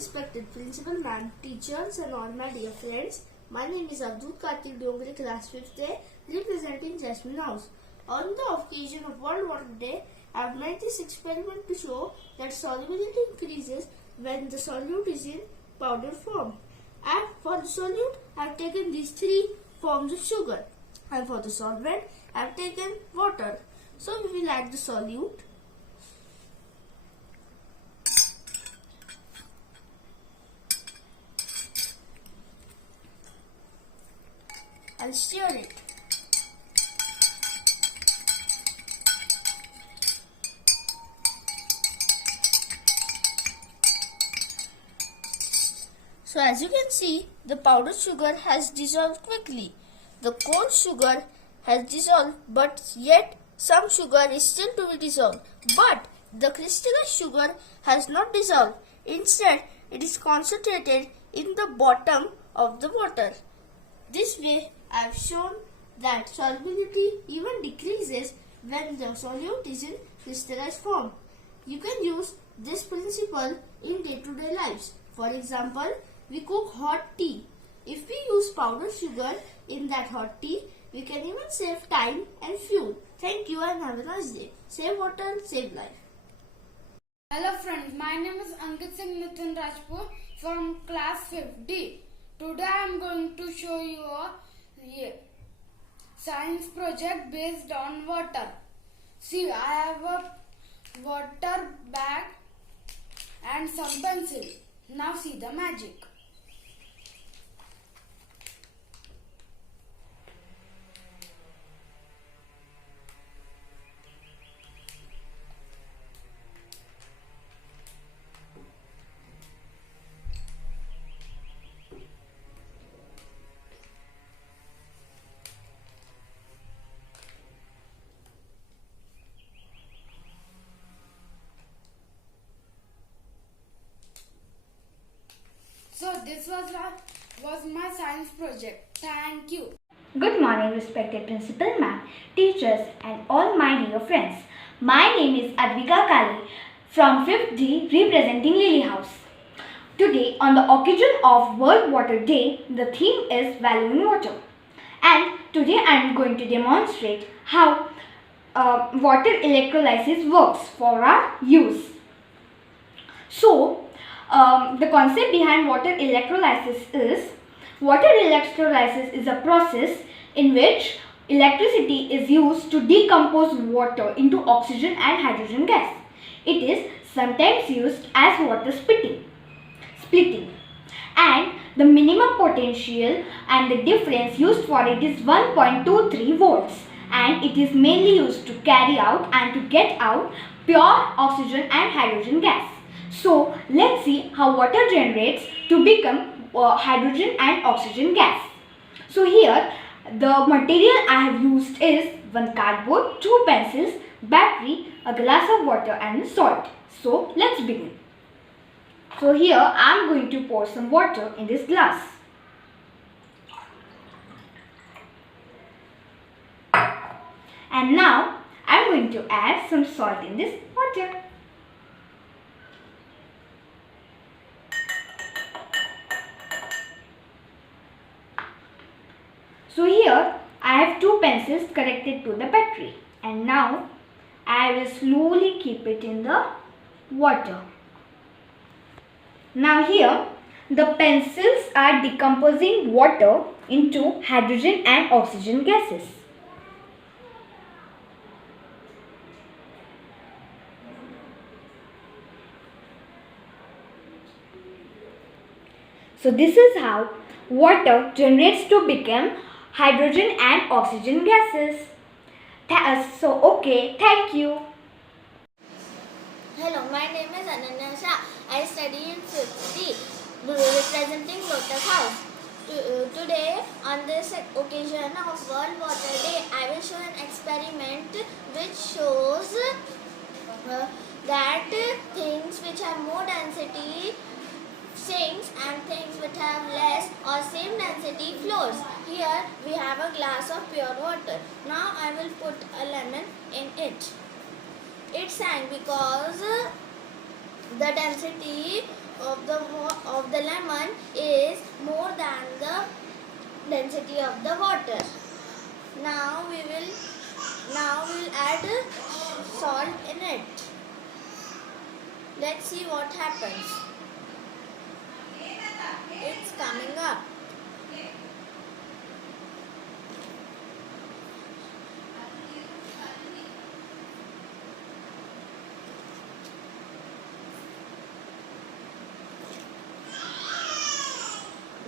respected principal ma'am, teachers and all my dear friends. My name is Abdul Qadir Dongre, class 5th A, representing Jasmine House. On the occasion of World Water Day, I have made this experiment to show that solubility increases when the solute is in powder form. And for the solute, I have taken these three forms of sugar. And for the solvent, I have taken water. So we will add the solute. I'll stir it. So as you can see, the powdered sugar has dissolved quickly. The cold sugar has dissolved, but yet some sugar is still to be dissolved. But the crystallized sugar has not dissolved. Instead, it is concentrated in the bottom of the water. This way, I have shown that solubility even decreases when the solute is in crystallized form. You can use this principle in day-to-day lives. For example, we cook hot tea. If we use powdered sugar in that hot tea, we can even save time and fuel. Thank you and have a nice day. Save water, save life. Hello friends, my name is Ankit Singh Nitin Rajput from class 5D. Today I am going to show you a science project based on water. See, I have a water bag and some pencil. Now see the magic. So this was my science project. Thank you. Good morning, respected principal ma'am, teachers and all my dear friends. My name is Advika Kali from 5th D representing Lily House. Today on the occasion of World Water Day, the theme is valuing water. And today I am going to demonstrate how water electrolysis works for our use. So, the concept behind water electrolysis is a process in which electricity is used to decompose water into oxygen and hydrogen gas. It is sometimes used as water splitting. And the minimum potential and the difference used for it is 1.23 volts, and it is mainly used to carry out and to get out pure oxygen and hydrogen gas. So let's see how water generates to become hydrogen and oxygen gas. So here the material I have used is one cardboard, two pencils, battery, a glass of water and salt. So let's begin. So here I am going to pour some water in this glass. And now I am going to add some salt in this water. So here I have two pencils connected to the battery, and now I will slowly keep it in the water. Now here the pencils are decomposing water into hydrogen and oxygen gases. So this is how water generates to become hydrogen and oxygen gases. Thank you. Hello, my name is Ananya Shah. I study in 5th D, representing Lotus House. Today, on this occasion of World Water Day, I will show an experiment which shows that things which have more density sinks and things which have less or same density flows. Here we have a glass of pure water. Now I will put a lemon in it. It sank because the density of the lemon is more than the density of the water. Now we will add salt in it. Let's see what happens. It's coming up.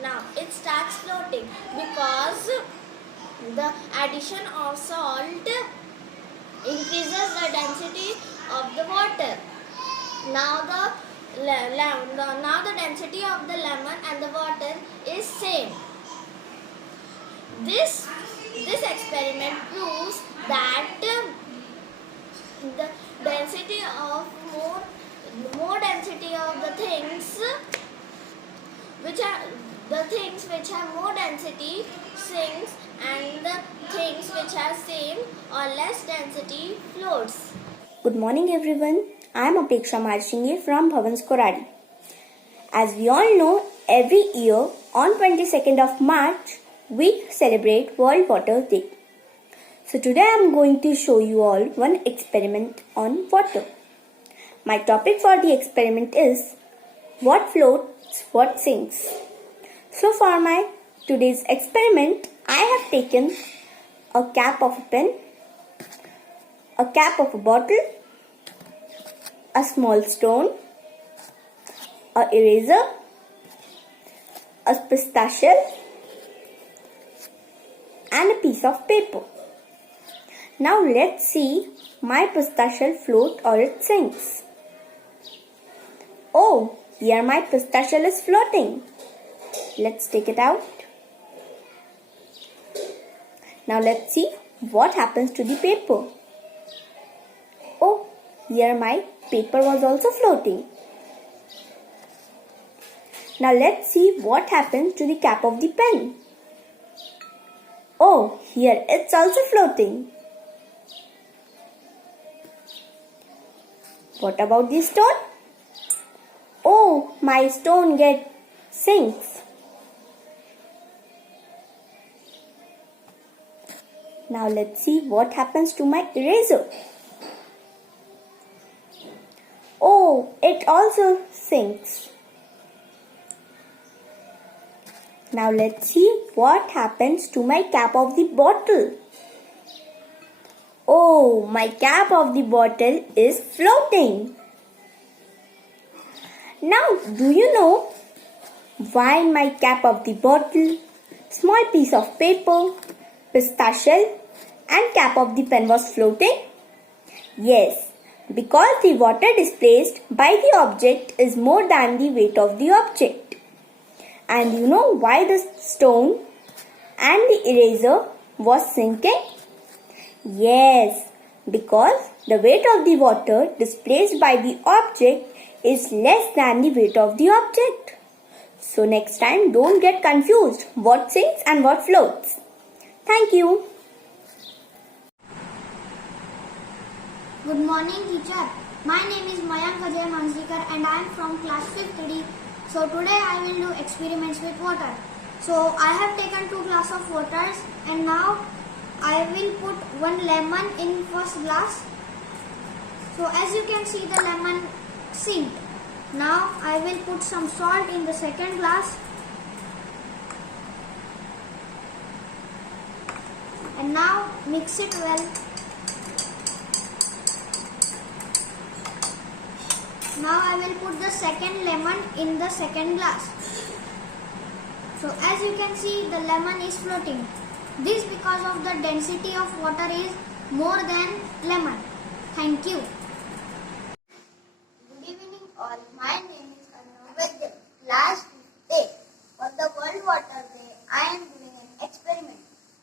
Now it starts floating because the addition of salt increases the density of the water. Now the density of the lemon and the water is same. This experiment proves that the density of more density of the things which have more density sinks, and the things which are same or less density floats. Good morning everyone. I am Apeksha Marshinge from Bhavan's Koradi. As we all know, every year on 22nd of March, we celebrate World Water Day. So today I am going to show you all one experiment on water. My topic for the experiment is what floats, what sinks. So for my today's experiment, I have taken a cap of a pen, a cap of a bottle, a small stone, a eraser, a pistachio, and a piece of paper. Now let's see my pistachio float or it sinks. Oh, here my pistachio is floating. Let's take it out. Now let's see what happens to the paper. Oh, here my paper was also floating. Now let's see what happens to the cap of the pen. Oh, here it's also floating. What about the stone? Oh, my stone sinks. Now let's see what happens to my eraser. Oh, it also sinks. Now let's see what happens to my cap of the bottle. Oh, my cap of the bottle is floating. Now, do you know why my cap of the bottle, small piece of paper, pistachio and cap of the pen was floating? Yes, because the water displaced by the object is more than the weight of the object. And you know why the stone and the eraser was sinking? Yes, because the weight of the water displaced by the object is less than the weight of the object. So next time don't get confused what sinks and what floats. Thank you. Good morning, teacher. My name is Mayank Ajay Manjrekar and I am from class 5th D. So today I will do experiments with water. So I have taken 2 glasses of waters and now I will put 1 lemon in first glass. So as you can see, the lemon sink. Now I will put some salt in the second glass. And now mix it well. Now I will put the second lemon in the second glass. So as you can see, the lemon is floating. This because of the density of water is more than lemon. Thank you. Good evening all. My name is Anna. Last day for the World Water Day, I am doing an experiment.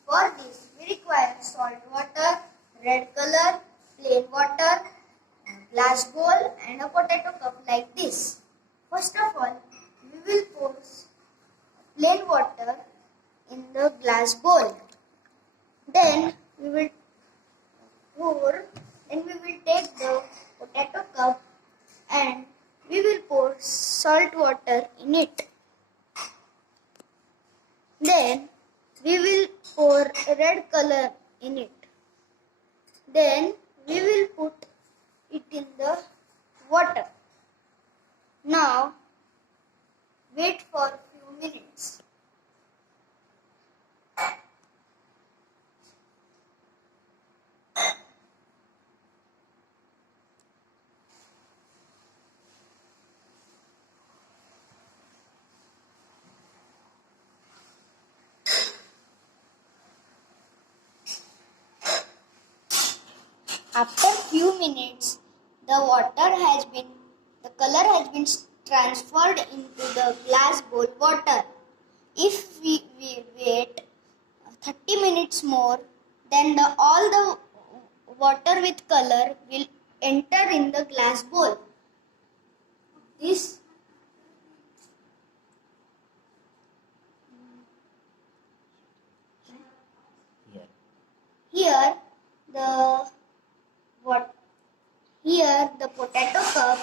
For this, we require salt water, red color, plain water, glass bowl and a potato cup like this. First of all, we will pour plain water in the glass bowl. Then we will take the potato cup and we will pour salt salt water in it. Then we will pour red color in it. Then we will put it in the water. Now wait for a few minutes. After few minutes, the color has been transferred into the glass bowl water. If we wait 30 minutes more, then all the water with color will enter in the glass bowl. Here the potato cup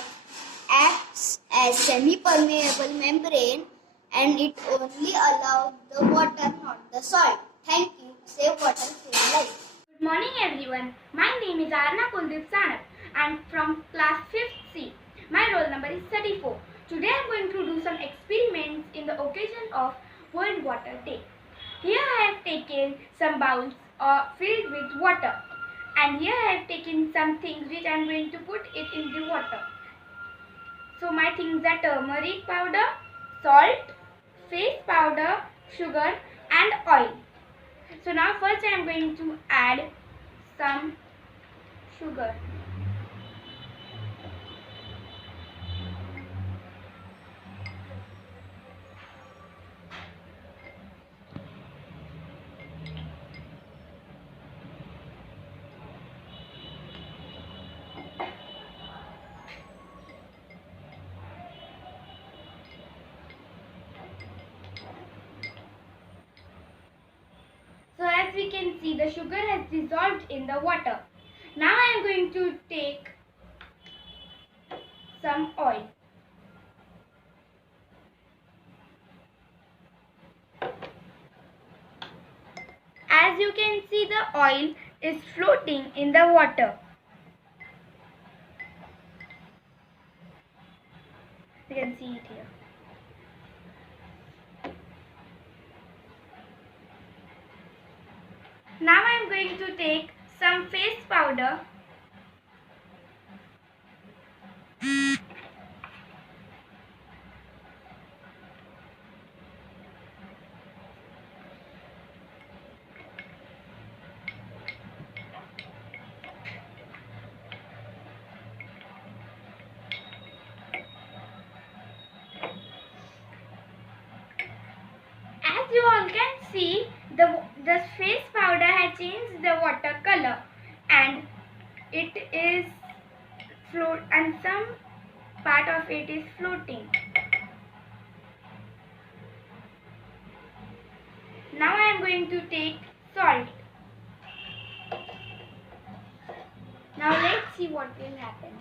acts as semi-permeable membrane, and it only allows the water, not the salt. Thank you. Save water, save life. Good morning everyone. My name is Arna Kuldeep Sanat. I am from class 5th C. My roll number is 34. Today I am going to do some experiments in the occasion of World Water Day. Here I have taken some bowls filled with water, and here I have taken some things which I am going to put it in the water. So my things are turmeric powder, salt, face powder, sugar and oil. So now first I am going to add some sugar. So as we can see, the sugar has dissolved in the water. Now I am going to take some oil. As you can see, the oil is floating in the water. You can see it here. Now I am going to take some face powder . As you all can see, the face powder has changed the water color, and it is and some part of it is floating. Now I am going to take salt. Now let's see what will happen.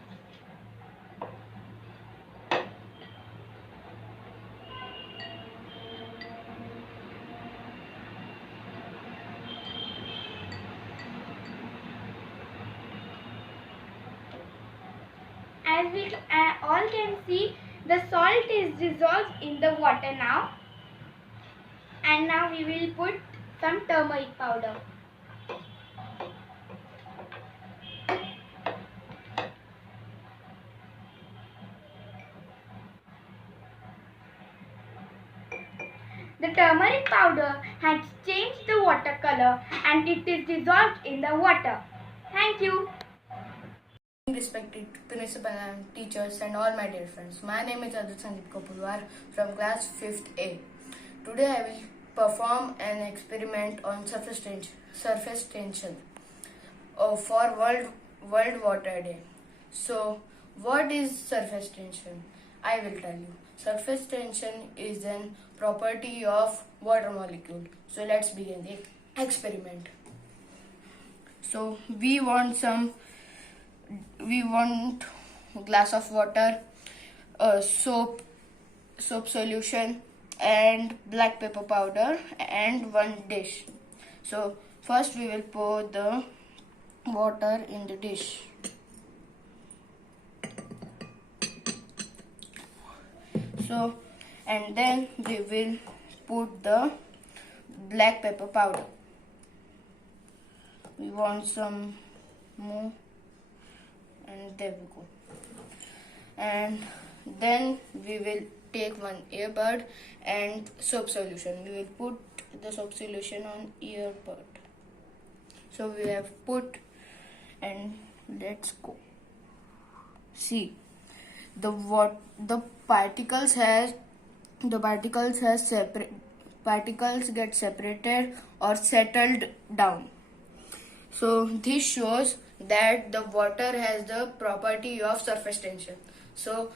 As we all can see, the salt is dissolved in the water now. And now we will put some turmeric powder. The turmeric powder has changed the water color and it is dissolved in the water. Thank you. Respected principal and teachers and all my dear friends. My name is Adit Sandeep Kapurwar from class 5th A. Today I will perform an experiment on surface tension for World Water Day. So, what is surface tension? I will tell you. Surface tension is an property of water molecule. So, let's begin the experiment. So, we want a glass of water, soap soap solution and black pepper powder and one dish. So first we will pour the water in the dish. So and then we will put the black pepper powder. We want some more, and there we go. And then we will take one earbud and soap solution. We will put the soap solution on earbud. So we have put, and let's go. See, the particles get separated or settled down. So this shows that the water has the property of surface tension. So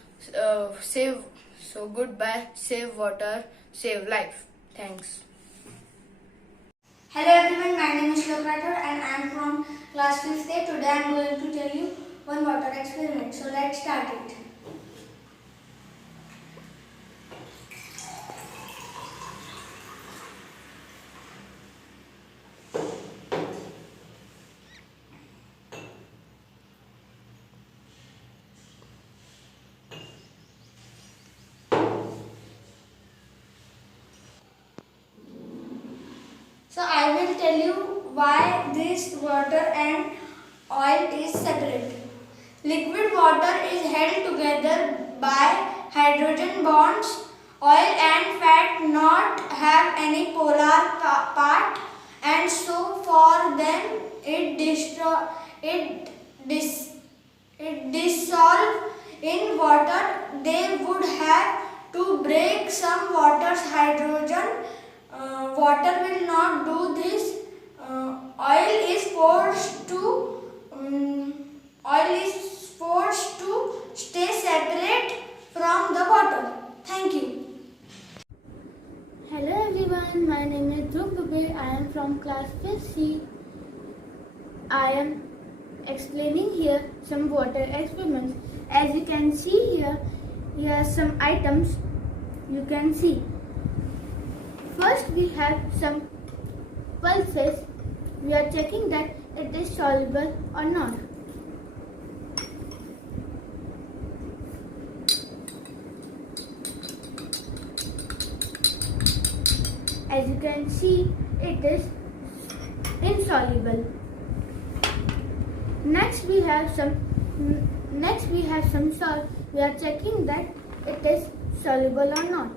goodbye, save water, save life. Thanks. Hello everyone, my name is Shlok Rathod and I am from class 5th A. Today I am going to tell you one water experiment. So let's start it. So I will tell you why this water and oil is separate. Liquid water is held together by hydrogen bonds. Oil and fat not have any polar part, and so for them it dissolve in water. They would have to break some water's hydrogen. Water will not do this. Oil is forced to stay separate from the water. Thank you. Hello everyone, my name is Dhruv Dubey. I am from class 5th C. I am explaining here some water experiments. As you can see here are some items you can see. First we have some pulses. We are checking that it is soluble or not. As you can see, it is insoluble. Next we have some salt. We are checking that it is soluble or not.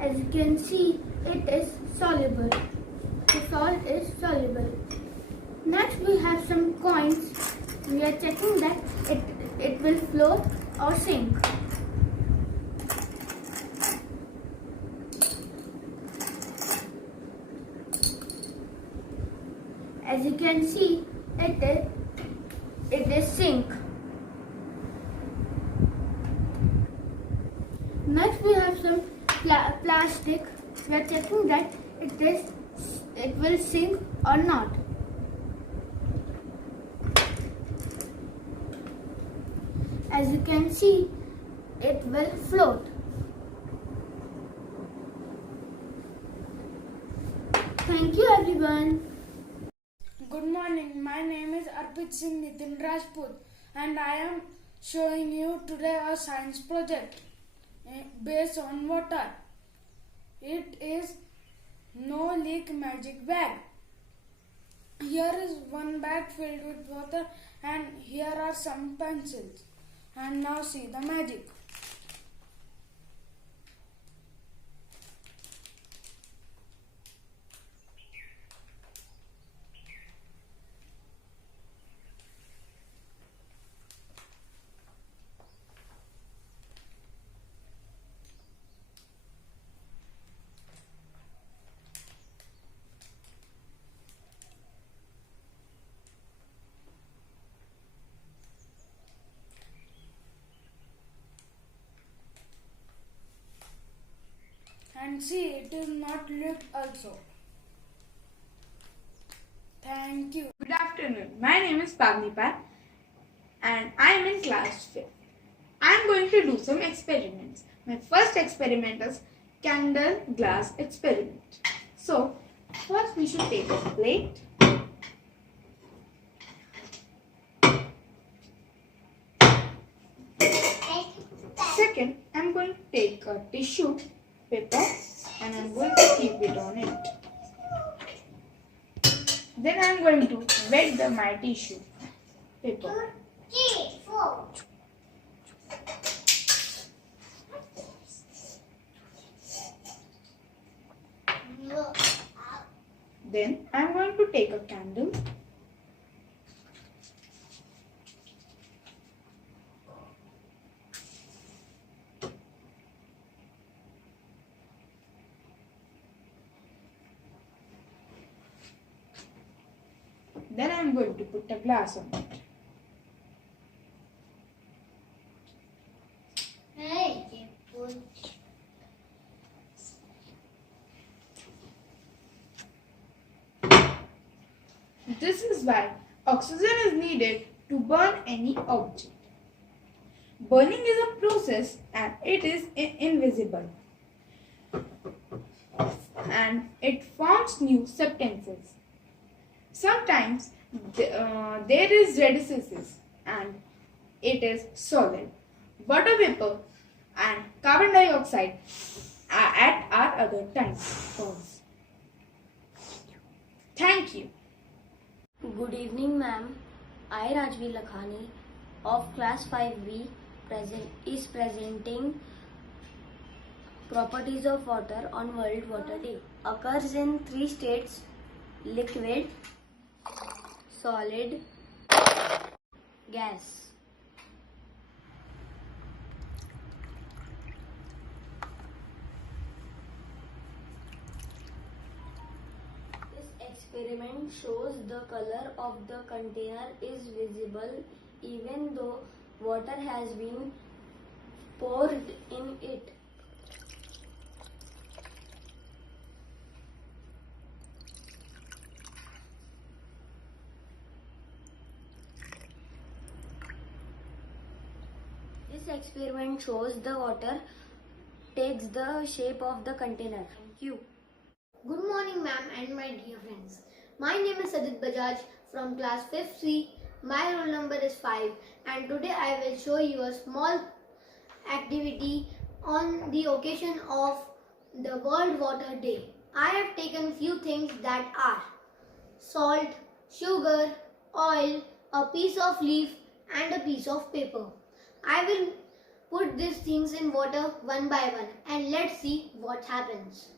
As you can see, it is soluble. The salt is soluble. Next we have some coins. We are checking that it will float or sink. As you can see, it is sink. Next we have some plastic. We are checking that it will sink or not. As you can see, it will float. Thank you everyone. Good morning, my name is Arpit Singh Nitin Rajput and I am showing you today a science project based on water. It is no leak magic bag. Here is one bag filled with water and here are some pencils. And now see the magic. and see it is not leaked also. Thank you. Good afternoon. My name is Pavnipa and I am in class 5th. I am going to do some experiments. My first experiment is candle glass experiment. So, first we should take a plate. Second, I am going to take a tissue paper and I am going to keep it on it. Then I am going to wet my tissue paper. Then I am going to take a candle. Then I am going to put a glass on it. This is why oxygen is needed to burn any object. Burning is a process and it is invisible. And it forms new substances. Sometimes there is radices and it is solid. Water vapor and carbon dioxide are at our other forms. Thank you. Good evening, ma'am. I, Rajvi Lakhani of class 5B is presenting properties of water on World Water Day. Occurs in 3 states: liquid, solid, gas. This experiment shows the color of the container is visible even though water has been poured in it. This experiment shows the water takes the shape of the container. Thank you. Good morning, ma'am and my dear friends. My name is Adit Bajaj from class 5th C. My roll number is 5 and today I will show you a small activity on the occasion of the World Water Day. I have taken few things that are salt, sugar, oil, a piece of leaf and a piece of paper. I will put these things in water one by one and let's see what happens.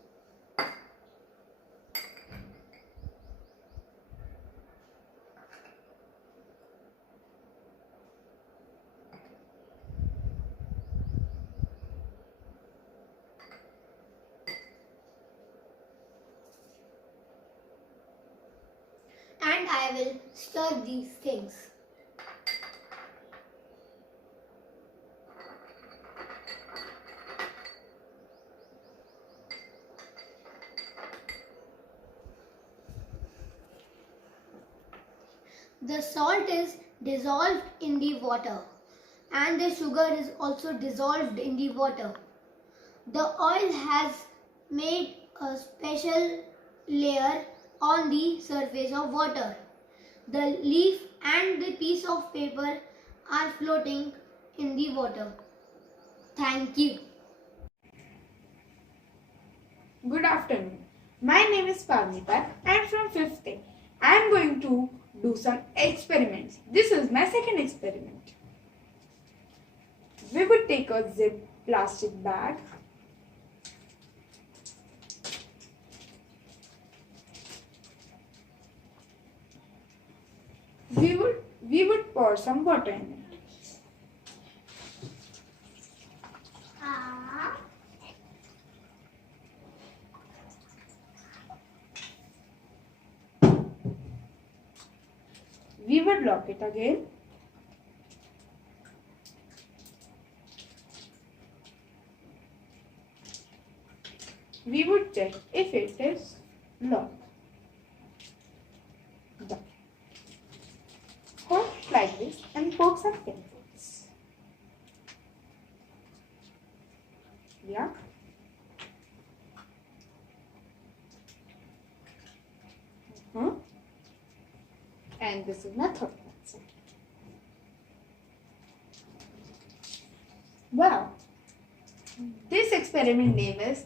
And I will stir these things. The salt is dissolved in the water and the sugar is also dissolved in the water. The oil has made a special layer on the surface of water. The leaf and the piece of paper are floating in the water. Thank you. Good afternoon. My name is Pavnipa. I am from 5th A. I am going to do some experiments. This is my second experiment. We would take a zip plastic bag. We would pour some water in it. We would lock it again. we would check if it is locked. Done. Hold like this and poke some pencils. Yeah. And this is my third pencil. Wow. This experiment name is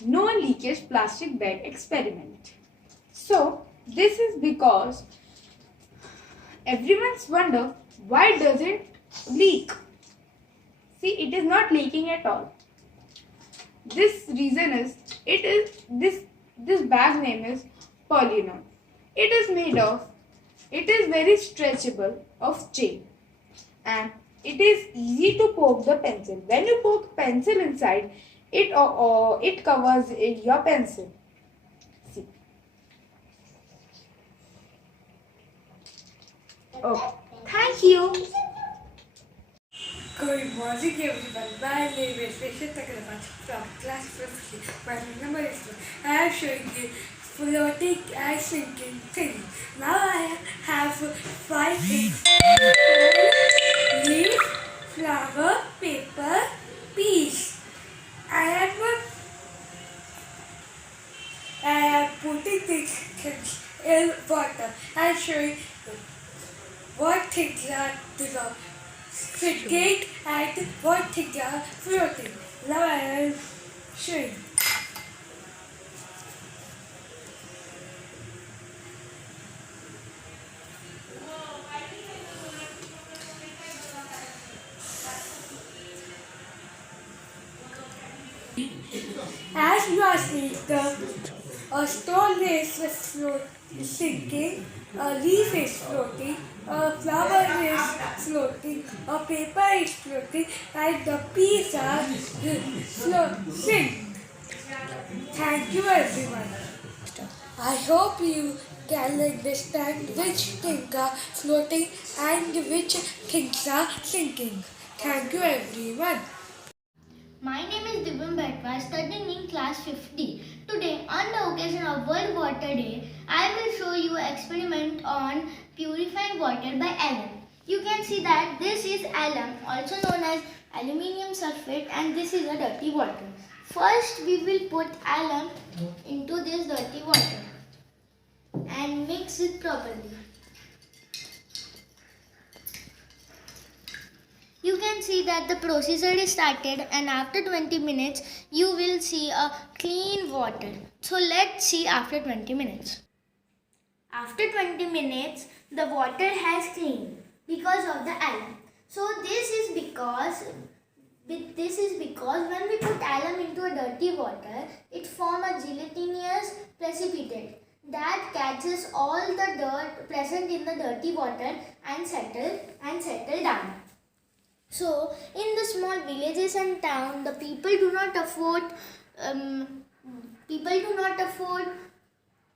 No Leakage Plastic Bag Experiment. So this is because everyone's wonder why does it leak? See, it is not leaking at all. This reason is this bag name is polymer. It is very stretchable of chain and it is easy to poke the pencil. When you poke pencil inside, it covers your pencil. See. Oh, thank you. Good morning everyone. My name is Rishit Takalava from class 50. My number is 1. I am showing you floating and sinking things. Now I have 5 things. Leaf, flower, paper, peas. I am putting these things in water. I am showing you what things are dissolved. Sinking and what things are floating. Now I am showing. As you are seeing, a stone is sinking, a leaf is floating, a flower is floating, a paper is floating, and the peas are floating. Thank you everyone. I hope you can understand which things are floating and which things are sinking. Thank you everyone. My name is Divyam Betwa, studying in class 50. Today, on the occasion of World Water Day, I will show you an experiment on purifying water by alum. You can see that this is alum, also known as aluminium sulfate, and this is a dirty water. First, we will put alum into this dirty water and mix it properly. You can see that the procedure is started, and after 20 minutes you will see a clean water. So let's see after 20 minutes. After 20 minutes the water has cleaned because of the alum. So this is because when we put alum into a dirty water, it forms a gelatinous precipitate that catches all the dirt present in the dirty water and settle down. So, in the small villages and town, the people do not afford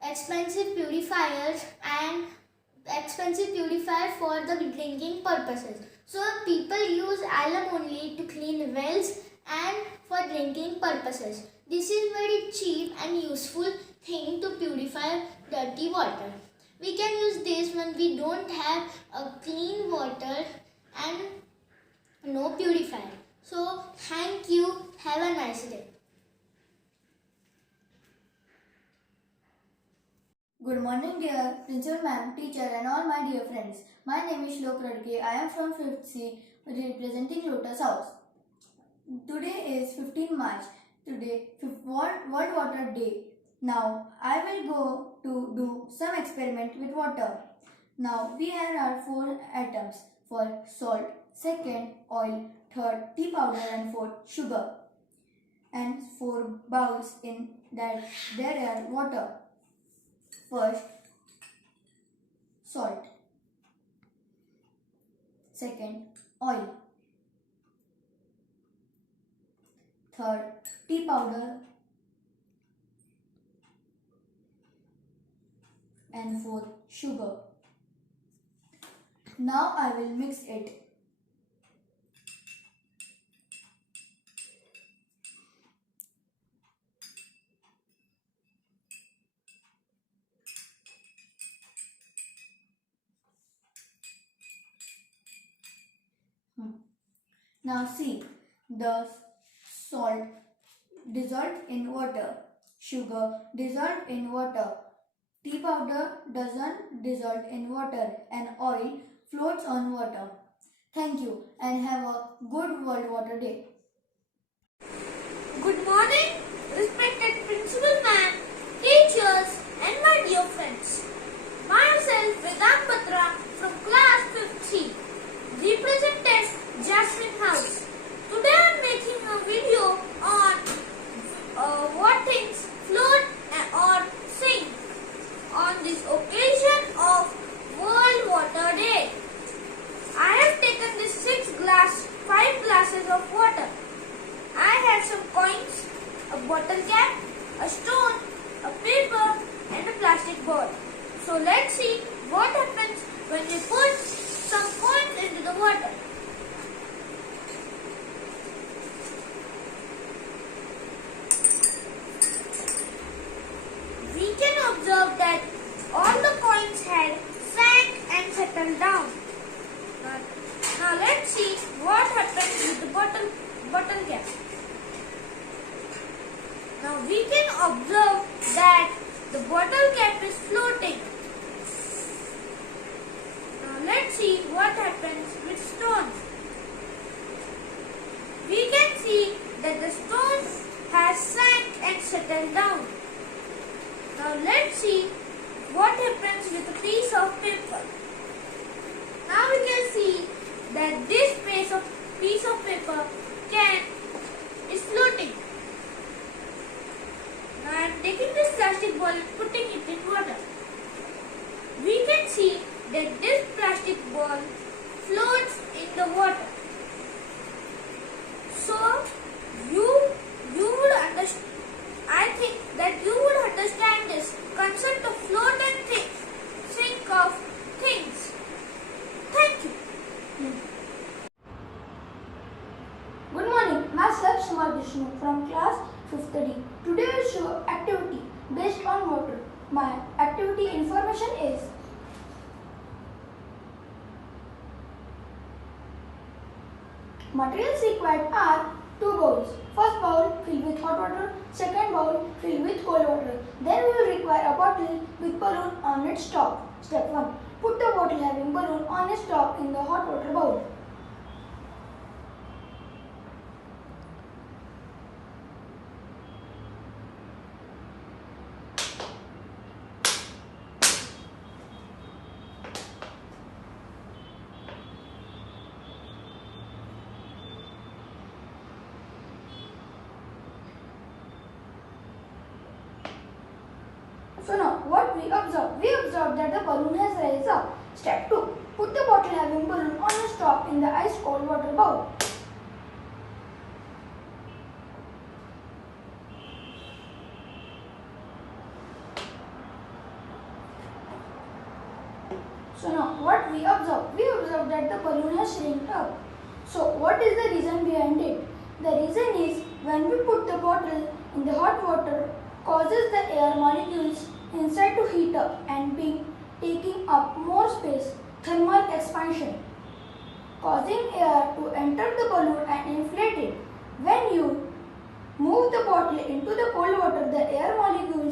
expensive purifiers for the drinking purposes. So, people use alum only to clean wells and for drinking purposes. This is very cheap and useful thing to purify dirty water. We can use this when we don't have a clean water and no purifier. So thank you. Have a nice day. Good morning dear principal ma'am, teacher and all my dear friends. My name is Shlok Radke. I am from 5th C representing Lotus House. Today is 15 March. Today World Water Day. Now I will go to do some experiment with water. Now we have our 4 atoms. First salt, second oil, third tea powder and fourth sugar. And 4 bowls in that there are water. First salt, second oil, third tea powder and fourth sugar. Now I will mix it. Now see, the salt dissolved in water, sugar dissolved in water, tea powder doesn't dissolve in water, and oil floats on water. Thank you and have a good World Water Day. Good morning, respected principal ma'am, teachers, and my dear friends. Myself, Vedant Batra from class 5th C, represented Jasmine House. Today I am making a video on what things float or sing on this occasion of World Water Day. I have taken this 5 glasses of water. I have some coins, a bottle cap, a stone, a paper and a plastic ball. So let's see what happens when we put some coins into the water. We can observe that all the coins had sank and settled down. Now let's see what happens with the bottle cap. Now we can observe that the bottle cap is floating. Now let's see what happens with stones. We can see that the stone has sank and settled down. Now let's see what happens with a piece of paper. Now we can see that this piece of paper is floating. Now I am taking this plastic ball and putting it in water. We can see that this plastic ball floats in the water. So you would understand. I think that you would understand this concept of float and think of things. Thank you. Good morning, myself Sumal Vishnu from class 5th D. Today I will show activity based on water. My activity information is materials required are 2 bowls. First bowl filled with hot water, second bowl filled with cold water. Then we will require a bottle with balloon on its top. Step 1. Put the bottle having balloon on its top in the hot water bowl. So now what we observe? We observe that the balloon has raised up. Step 2. Put the bottle having balloon on its top in the ice cold water bowl. So now what we observe? We observe that the balloon has shrunk up. So what is the reason behind it? The reason is when we put the bottle in the hot water causes the air molecules inside to heat up and taking up more space, thermal expansion, causing air to enter the balloon and inflate it. When you move the bottle into the cold water, the air molecules